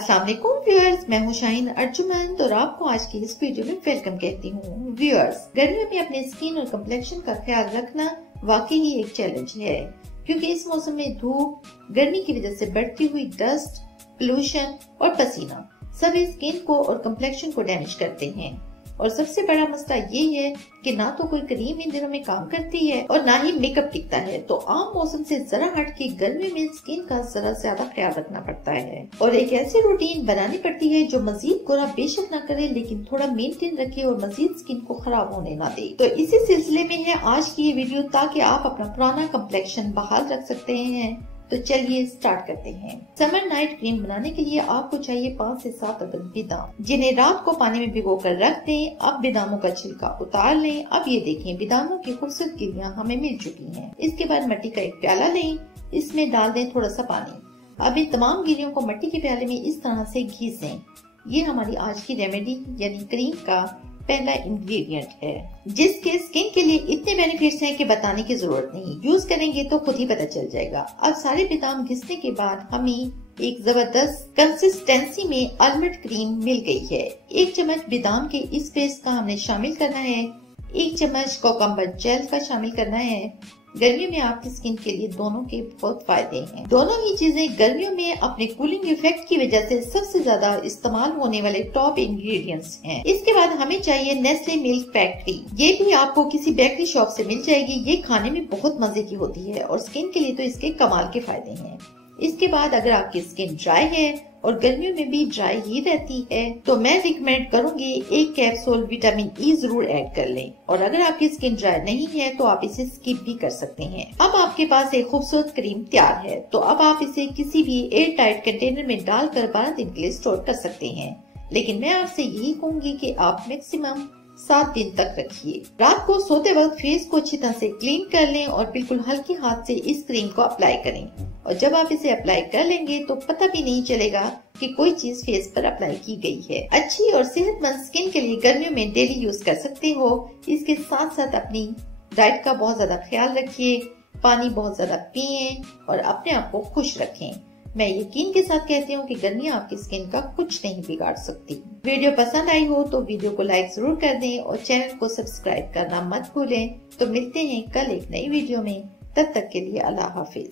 अस्सलाम वालेकुम व्यूअर्स, मैं हूं शाहीन अर्जुमंद और आपको आज की इस वीडियो में वेलकम कहती हूं। व्यूअर्स, गर्मियों में अपने स्किन और कम्प्लेक्शन का ख्याल रखना वाकई ही एक चैलेंज है, क्योंकि इस मौसम में धूप, गर्मी की वजह से बढ़ती हुई डस्ट, पोल्यूशन और पसीना सभी स्किन को और कम्प्लेक्शन को डैमेज करते हैं। और सबसे बड़ा मसला ये है कि ना तो कोई क्रीम इन दिनों में काम करती है और ना ही मेकअप टिकता है। तो आम मौसम से जरा हट के गर्मी में स्किन का जरा ज्यादा ख्याल रखना पड़ता है और एक ऐसी रूटीन बनानी पड़ती है जो मजीद गोरा बेशक ना करे, लेकिन थोड़ा मेंटेन रखे और मजीद स्किन को खराब होने ना दे। तो इसी सिलसिले में है आज की ये वीडियो, ताकि आप अपना पुराना कम्प्लेक्शन बहाल रख सकते हैं। तो चलिए स्टार्ट करते हैं। समर नाइट क्रीम बनाने के लिए आपको चाहिए 5 से 7 अदद बादाम, जिन्हें रात को पानी में भिगो कर रख दें। अब बादामों का छिलका उतार लें। अब ये देखें, बादामों की खूबसूरत गिरियां हमें मिल चुकी हैं। इसके बाद मिट्टी का एक प्याला लें, इसमें डाल दें थोड़ा सा पानी। अब इन तमाम गिरियों को मिट्टी के प्याले में इस तरह से घिसें। ये हमारी आज की रेमेडी यानी क्रीम का पहला इंग्रेडिएंट है, जिसके स्किन के लिए इतने बेनिफिट्स हैं कि बताने की जरूरत नहीं। यूज करेंगे तो खुद ही पता चल जाएगा। अब सारे बादाम घिसने के बाद हमें एक जबरदस्त कंसिस्टेंसी में आलमंड क्रीम मिल गई है। 1 चम्मच बादाम के इस पेस्ट का हमने शामिल करना है। 1 चम्मच कोकम्बर जेल का शामिल करना है। गर्मियों में आपकी स्किन के लिए दोनों के बहुत फायदे हैं। दोनों ही चीजें गर्मियों में अपने कूलिंग इफेक्ट की वजह से सबसे ज्यादा इस्तेमाल होने वाले टॉप इंग्रेडिएंट्स हैं। इसके बाद हमें चाहिए नेस्ले मिल्क फैक्ट्री। ये भी आपको किसी बेकरी शॉप से मिल जाएगी। ये खाने में बहुत मजे की होती है और स्किन के लिए तो इसके कमाल के फायदे हैं। इसके बाद अगर आपकी स्किन ड्राई है और गर्मियों में भी ड्राई ही रहती है, तो मैं रिकमेंड करूंगी 1 कैप्सूल विटामिन ई जरूर ऐड कर लें। और अगर आपकी स्किन ड्राई नहीं है तो आप इसे स्किप भी कर सकते हैं। अब आपके पास एक खूबसूरत क्रीम तैयार है, तो अब आप इसे किसी भी एयर टाइट कंटेनर में डालकर 12 दिन के लिए स्टोर कर सकते हैं। लेकिन मैं आपसे यही कहूंगी कि आप मैक्सिमम 7 दिन तक रखिए। रात को सोते वक्त फेस को अच्छी तरह से क्लीन कर लें और बिल्कुल हल्के हाथ से इस क्रीम को अप्लाई करें। और जब आप इसे अप्लाई कर लेंगे तो पता भी नहीं चलेगा कि कोई चीज फेस पर अप्लाई की गई है। अच्छी और सेहतमंद स्किन के लिए गर्मियों में डेली यूज कर सकते हो। इसके साथ साथ अपनी डाइट का बहुत ज्यादा ख्याल रखिए, पानी बहुत ज्यादा पिए और अपने आप को खुश रखें। मैं यकीन के साथ कहती हूँ कि गर्मियाँ आपकी स्किन का कुछ नहीं बिगाड़ सकती। वीडियो पसंद आई हो तो वीडियो को लाइक जरूर कर दें और चैनल को सब्सक्राइब करना मत भूलें। तो मिलते हैं कल एक नई वीडियो में। तब तक के लिए अल्लाह हाफिज।